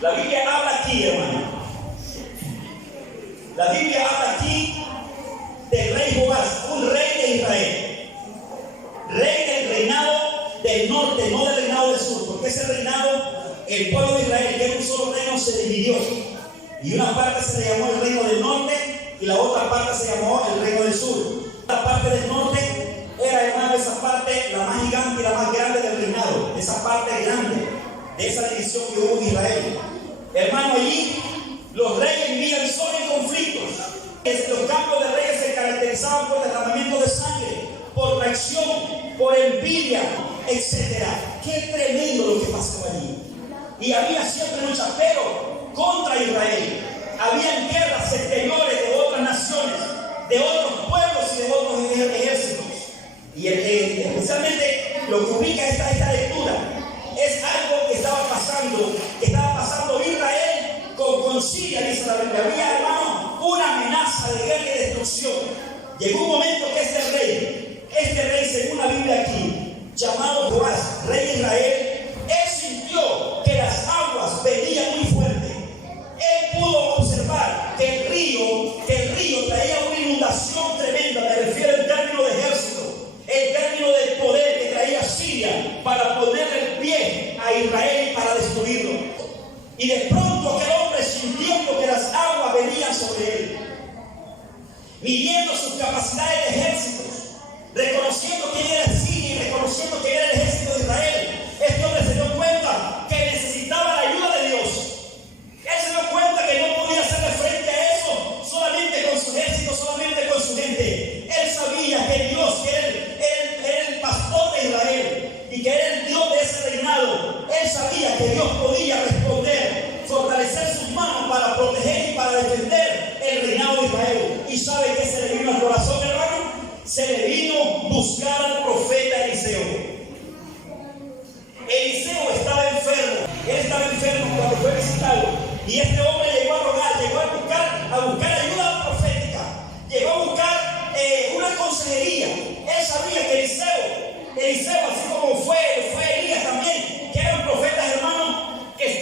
La Biblia habla aquí, hermano. La Biblia habla aquí del rey Joás, un rey de Israel. Rey del reinado del norte, no del reinado del sur. Porque ese reinado, el pueblo de Israel, que era un solo reino, se dividió. Y una parte se le llamó el reino del norte y la otra parte se llamó el reino del sur. La parte del norte era, hermano, esa parte la más gigante y la más grande del reinado. Esa parte grande de esa división que hubo en Israel. Hermano, allí los reyes vivían solo en conflictos. Los campos de reyes se caracterizaban por derramamiento de sangre, por traición, por envidia, etc. Qué tremendo lo que pasaba allí. Y había siempre lucha, pero contra Israel. Habían guerras exteriores de otras naciones, de otros pueblos y de otros ejércitos. Y especialmente lo que ubica esta lectura es algo que estaba pasando Israel con Siria, dice la Biblia. Había, hermano, una amenaza de guerra y destrucción. Llegó un momento que este rey, según la Biblia aquí, llamado Joás, rey de Israel, él sintió que las aguas venían muy fuerte. Él pudo observar que el río traía una inundación tremenda. Me refiero en términos de ejército, en términos del poder que traía Siria para ponerle el pie a Israel y para destruirlo. Y de pronto aquel hombre, sintiendo que las aguas venían sobre él, midiendo sus capacidades de ejércitos, reconociendo quién era Siria y reconociendo quién era el ejército de Israel, este hombre se dio cuenta que necesitaba la ayuda de Dios. Él se dio cuenta que no podía hacerle frente a eso solamente con su ejército, solamente con su gente. Él sabía que Dios, que era el pastor de Israel y que era el Dios de ese reinado. Él sabía que Dios podía responder, fortalecer sus manos para proteger y para defender el reinado de Israel. ¿Y sabe qué se le vino al corazón, hermano? Se le vino buscar al profeta Eliseo. Eliseo estaba enfermo. Él estaba enfermo cuando fue visitado. Y este hombre llegó a rogar, llegó a buscar ayuda profética. Llegó a buscar una consejería. Él sabía que Eliseo, así como fue Elías también, que eran profetas, hermanos, que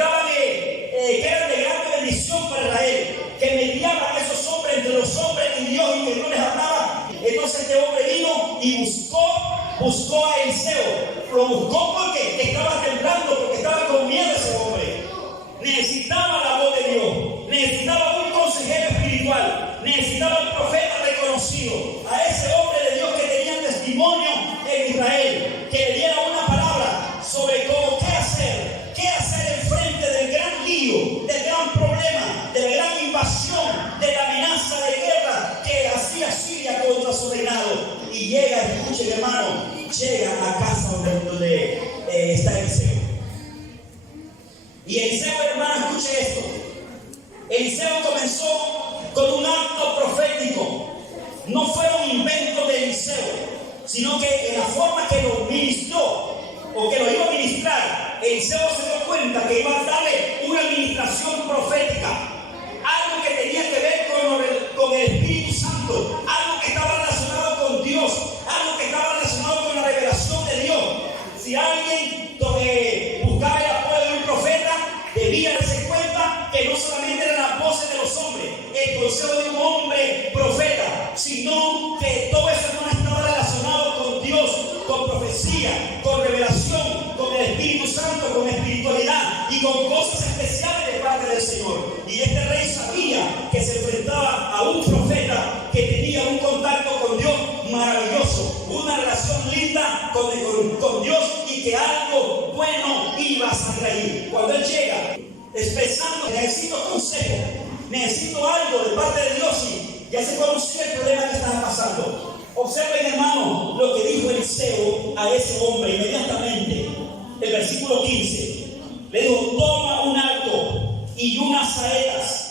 eran de gran bendición para Israel, que mediaban esos hombres entre los hombres y Dios, y que no les hablaba. Entonces este hombre vino y buscó a Eliseo. Lo buscó porque estaba temblando, porque estaba con miedo ese hombre. Necesitaba la voz de Dios, necesitaba un consejero espiritual, necesitaba un profeta reconocido, a ese hombre de Dios que tenía testimonio en Israel, que le diera una palabra sobre cómo qué hacer en frente del gran lío, del gran problema, de la gran invasión, de la amenaza de guerra que hacía Siria contra su reinado. Y llega, escuchen, hermano, llega a casa donde está Eliseo. Y Eliseo, hermano, escuche esto. Eliseo comenzó con un acto profético. No fue un invento de Eliseo, sino que en la forma que lo ministró o que lo iba a ministrar, Eliseo se dio cuenta que iba a darle una administración profética, algo que tenía que ver con el Espíritu Santo, algo que estaba relacionado con Dios, algo que estaba relacionado con la revelación de Dios. Si alguien buscaba el apoyo de un profeta, debía darse cuenta que no solamente eran las voces de los hombres, el consejo de un hombre profeta, sino que todo eso no estaba relacionado con Dios, con profecía, con revelación, con el Espíritu Santo, con espiritualidad y con cosas especiales de parte del Señor. Y este rey sabía que se enfrentaba a un profeta que tenía un contacto con Dios maravilloso, una relación linda con Dios, y que algo bueno iba a salir ahí. Cuando él llega expresando: necesito consejo, necesito algo de parte de Dios, y ya se conocía el problema que estaba pasando. Observen, hermano, lo que dijo Eliseo a ese hombre inmediatamente. El versículo 15 le dijo: toma un arco y unas saetas.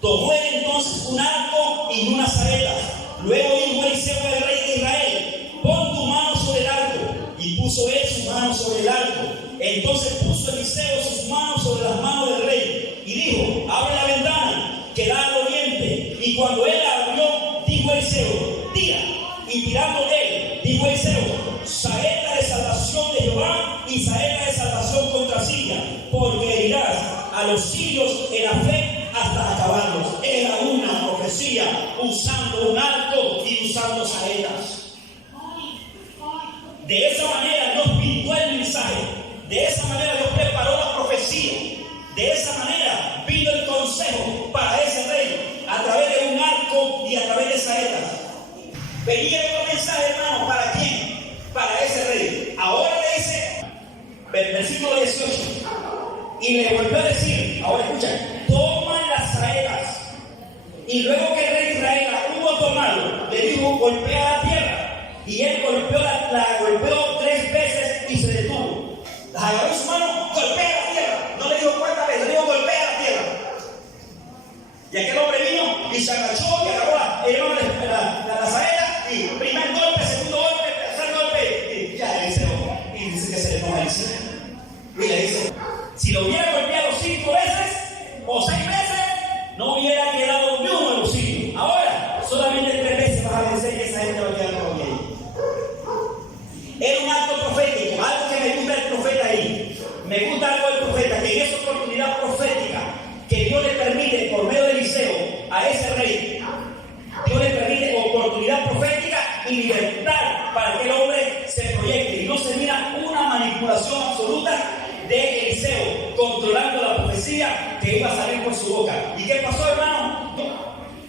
Tomó él entonces un arco y unas saetas. Luego dijo Eliseo al rey de Israel: pon tu mano sobre el arco. Y puso él su mano sobre el arco. Entonces puso Eliseo sus manos sobre las manos del rey y dijo: abre la ventana que da al oriente. Y cuando él abrió, dijo Eliseo: tira. Y tirando él, dijo Eliseo: saeta de salvación de Jehová y saeta de salvación contra Siria. porque herirás a los sirios en la fe hasta acabarlos. Era una profecía usando un arco y usando saetas. De esa manera Dios pintó el mensaje, de esa manera Dios preparó la profecía, de esa manera vino el consejo para ese rey a través de un arco y a través de saetas. Venía el mensaje, hermano, ¿para quién? Para ese rey. Ahora le dice, versículo 18, y le volvió a decir, ahora escucha, toma las saetas. Y luego que el rey Israel la hubo tomado, le dijo, golpea la tierra. Y él golpeó la golpeó 3 veces y se detuvo. Las agarró en su mano, golpea la tierra. No le dijo cuántas veces, le dijo golpea la tierra. Y aquel hombre vino y se agachó y agarró la saeta. Y primer golpe, segundo golpe, tercer golpe. Y ya Eliseo. Y dice que se le enoja Eliseo. Y le dice, si lo hubiera golpeado 5 veces o 6 veces, no hubiera quedado ni uno de los 5. Ahora, solamente 3 veces vas a vencer que esa gente va a quedar con bien. Era un acto profético, algo que me gusta del profeta ahí. Me gusta algo del profeta, que en esa oportunidad profética que Dios le permite por medio de Eliseo a ese rey, Dios le permite oportunidad profética y libertad para que el hombre se proyecte. Y no se mira una manipulación absoluta de Eliseo controlando la profecía que iba a salir por su boca. ¿Y qué pasó, hermano?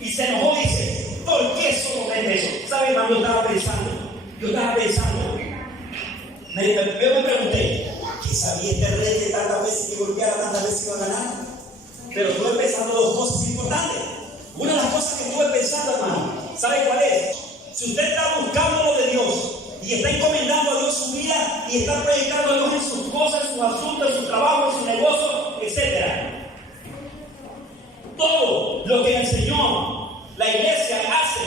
Y se enojó, dice, ¿por qué solamente eso? ¿Sabe, hermano? Yo estaba pensando. Me pregunté, ¿qué sabía este rey que tantas veces que golpeara, tantas veces iba a ganar? Pero estuve pensando 2 cosas importantes. Una de las cosas que estuve pensando, hermano, ¿sabe cuál es? Si usted está buscando lo de Dios y está encomendando a Dios su vida y está proyectando a Dios en sus cosas, en sus asuntos, en su trabajo, en su negocio, etc. Todo lo que el Señor, la iglesia hace,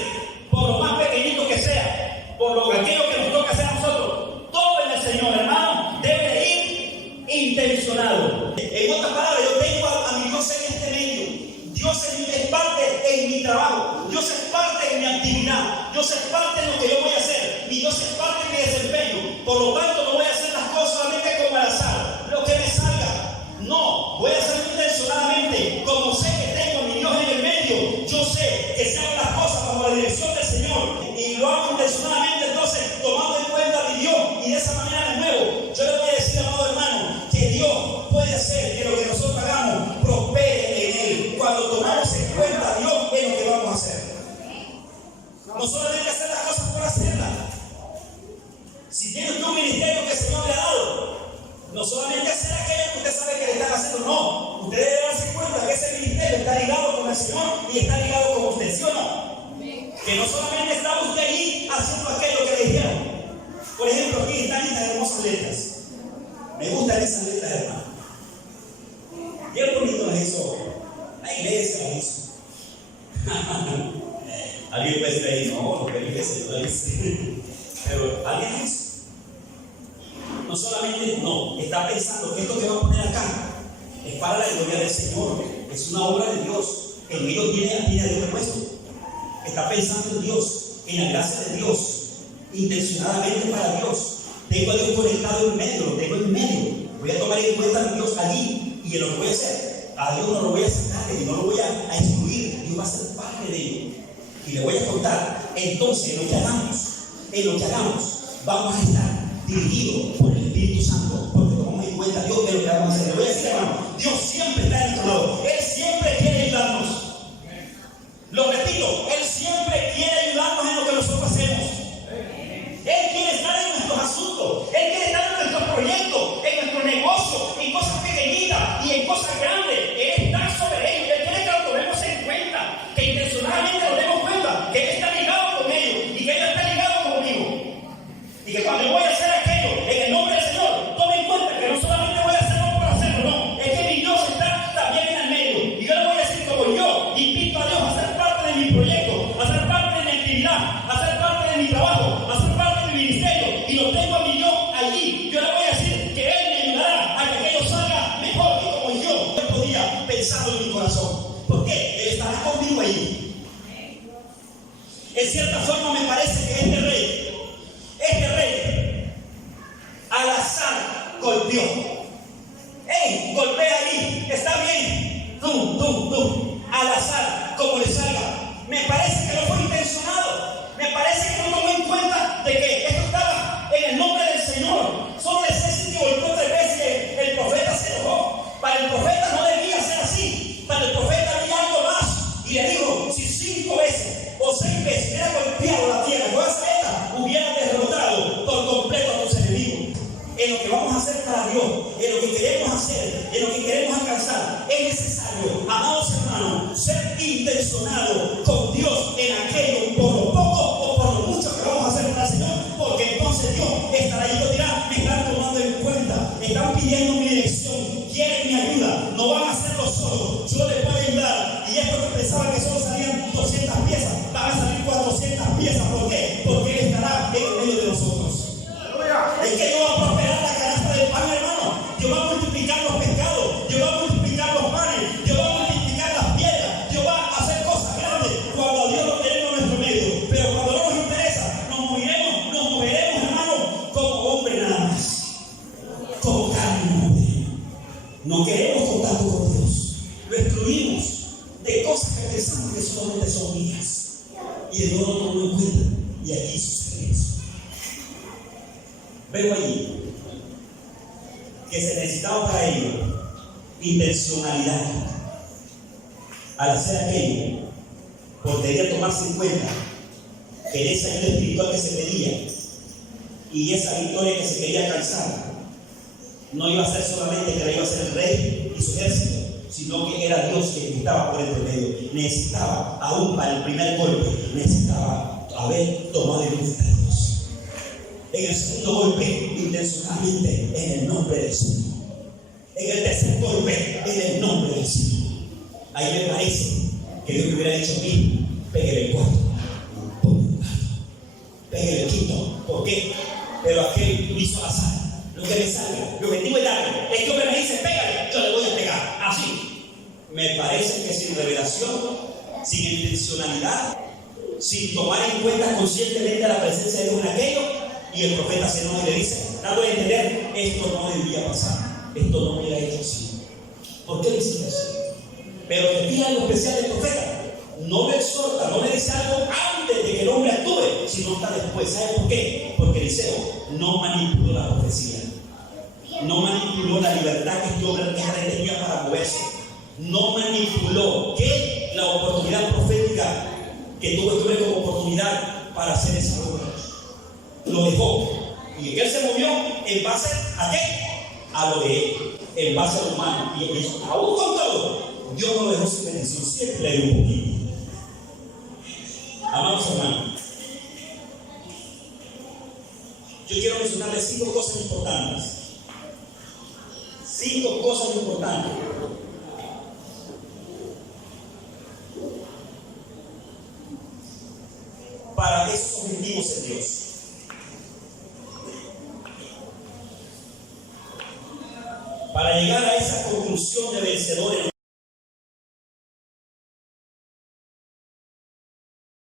por lo más pequeñito que sea, por lo aquello que nos toca hacer a nosotros, todo en el Señor, hermano, debe de ir intencionado. En otras palabras, yo tengo a mi Dios en este medio. Dios es parte en mi trabajo. Dios es parte en mi actividad. Dios es parte en lo que yo voy a hacer. Mi Dios es parte en mi desempeño. Por lo tanto, no voy a hacer las cosas solamente como al azar, lo que me salga. No, voy a hacerlo intencionadamente. Como sé que tengo a mi Dios en el medio, yo sé que se hagan las cosas bajo la dirección del Señor. Y lo hago intencionadamente, entonces, tomando en cuenta a mi Dios. Y de esa manera de nuevo, yo le voy a decir, amado hermano, que Dios puede hacer que lo que nosotros hagamos prospere en Él. Cuando tomamos en cuenta a Dios, es lo que vamos a hacer. No solamente hacer las cosas por hacerlas. Si tiene usted un ministerio que el Señor le ha dado, no solamente hacer aquello que usted sabe que le están haciendo, no. Usted debe darse cuenta que ese ministerio está ligado con el Señor y está ligado con usted, ¿sí o no? Que no solamente está usted ahí haciendo aquello que le dijeron. Por ejemplo, aquí están estas hermosas letras. Me gustan esas letras, hermano. Bien bonito las hizo. La iglesia las hizo. Alguien puede decir ahí, no, porque la iglesia lo hice. Pero alguien hizo. No solamente, no, está pensando que esto que va a poner acá es para la gloria del Señor. Es una obra de Dios. En ello tiene a Dios puesto. Está pensando en Dios, en la gracia de Dios, intencionadamente para Dios. Tengo a Dios conectado en medio, lo tengo en medio. Voy a tomar en cuenta a Dios allí y en lo que voy a hacer. A Dios no lo voy a sacar, y no lo voy a excluir. Dios va a ser parte de ello. Y le voy a contar. Entonces, en lo que hagamos, vamos a estar dirigidos por el Espíritu Santo, porque tomamos en cuenta a Dios de lo que vamos a hacer. Le voy a decir, hermano, Dios siempre está a nuestro lado. Él siempre quiere ayudarnos. Lo repito, Él siempre quiere ayudarnos en lo que nosotros hacemos. Él quiere estar en nuestros asuntos. Él quiere estar en nuestros proyectos, en nuestro negocio, en cosas pequeñitas y en cosas grandes. Él está sobre ellos. Él quiere que lo tomemos en cuenta, que intencionalmente lo demos cuenta, que Él está ligado con ellos y que Él está ligado conmigo. Y que cuando yo voy a hacer aquello en el nombre del Señor, tome en cuenta que no solamente voy a hacerlo por hacerlo, no. Es que mi Dios está también en el medio. Y yo le voy a decir, como yo invito a Dios a ser parte de mi proyecto, a ser parte de mi actividad, a ser parte de mi trabajo, a ser parte de mi ministerio, y lo tengo a mi Dios allí. Yo le voy a decir que Él me ayudará a que aquello salga mejor que como yo podía pensarlo en mi corazón. ¿Por qué? Él estará conmigo allí. En cierta forma me parece que este rey al azar golpeó. los ve ahí, está bien, al azar, como le salga. Me parece que no fue intencionado. Me parece que no tomó en cuenta de que esto estaba en el nombre del Señor. Solo le sé que volvió 3 veces, el profeta se enojó. Para el profeta no debía ser así. Para el profeta había algo más. Y le dijo, si 5 veces o 6 veces hubiera golpeado la tierra, toda esa esta hubiera derrotado por completo a tus enemigos. En lo que vamos a hacer para Dios, en lo que queremos hacer, en lo que queremos alcanzar, es necesario, amados hermanos, ser intencionado con Dios en aquello, por lo poco o por lo mucho que vamos a hacer para el Señor, porque entonces Dios estará ahí. Dirá, me están tomando en cuenta, están pidiendo mi dirección, quieren mi ayuda, no van a hacerlo solos, yo les voy a ayudar. Y esto que pensaban que solo salían 200 piezas, van a salir 400 piezas. ¿Por qué? Porque Él estará en medio de nosotros. Es que no va a prosperar la canasta del pan, hermano. Dios va a multiplicar los pescados, Dios va a multiplicar los panes, Dios va a multiplicar las piedras, Dios va a hacer cosas grandes cuando a Dios lo tenemos en nuestro medio. Pero cuando no nos interesa, nos moveremos, hermano, como hombre nada más, como carne. No queremos contacto con Dios, lo excluimos de cosas que pensamos que solamente son mías y de nuevo no tomamos en cuenta. Y aquí sucede eso. Veo allí que se necesitaba para ello intencionalidad al hacer aquello, porque debía tomarse en cuenta que en esa ayuda espiritual que se pedía y esa victoria que se quería alcanzar no iba a ser solamente que la iba a hacer el rey y su ejército, sino que era Dios que estaba por entre medio. Necesitaba, aún para el primer golpe, necesitaba haber tomado en cuenta a Dios. En el segundo golpe, intencionalmente, en el nombre del Señor. En el tercer golpe, en el nombre del Señor. Ahí me parece que Dios me hubiera dicho a mí, pégale el cuarto, pégale el quinto. ¿Por qué? Pero aquel lo hizo al azar. Lo que me salga, lo bendigo y darle. Es que hombre me dice, pégale, yo le voy a pegar. Así. Me parece que sin revelación, sin intencionalidad, sin tomar en cuenta conscientemente la presencia de Dios en aquello, y el profeta se enoja y le dice, dando a entender, esto no debía pasar, esto no me hubiera hecho así. ¿Por qué le hiciste así? Pero te pide algo especial del profeta. No le exhorta, no le dice algo antes de que el hombre actúe, sino hasta después. ¿Sabe por qué? Porque Eliseo no manipuló la profecía, no manipuló la libertad que este hombre tenía para moverse, no manipuló que la oportunidad profética que tuvo este hombre como oportunidad para hacer esa obra. Lo dejó, y él se movió en base a qué? A lo de él, en base a lo humano. Y eso, aún con todo, Dios no lo dejó sin bendición, siempre le dio un poquito. Amados hermanos, yo quiero mencionarles 5 cosas importantes. 5 cosas importantes para esos objetivos en Dios. Para llegar a esa conclusión de vencedores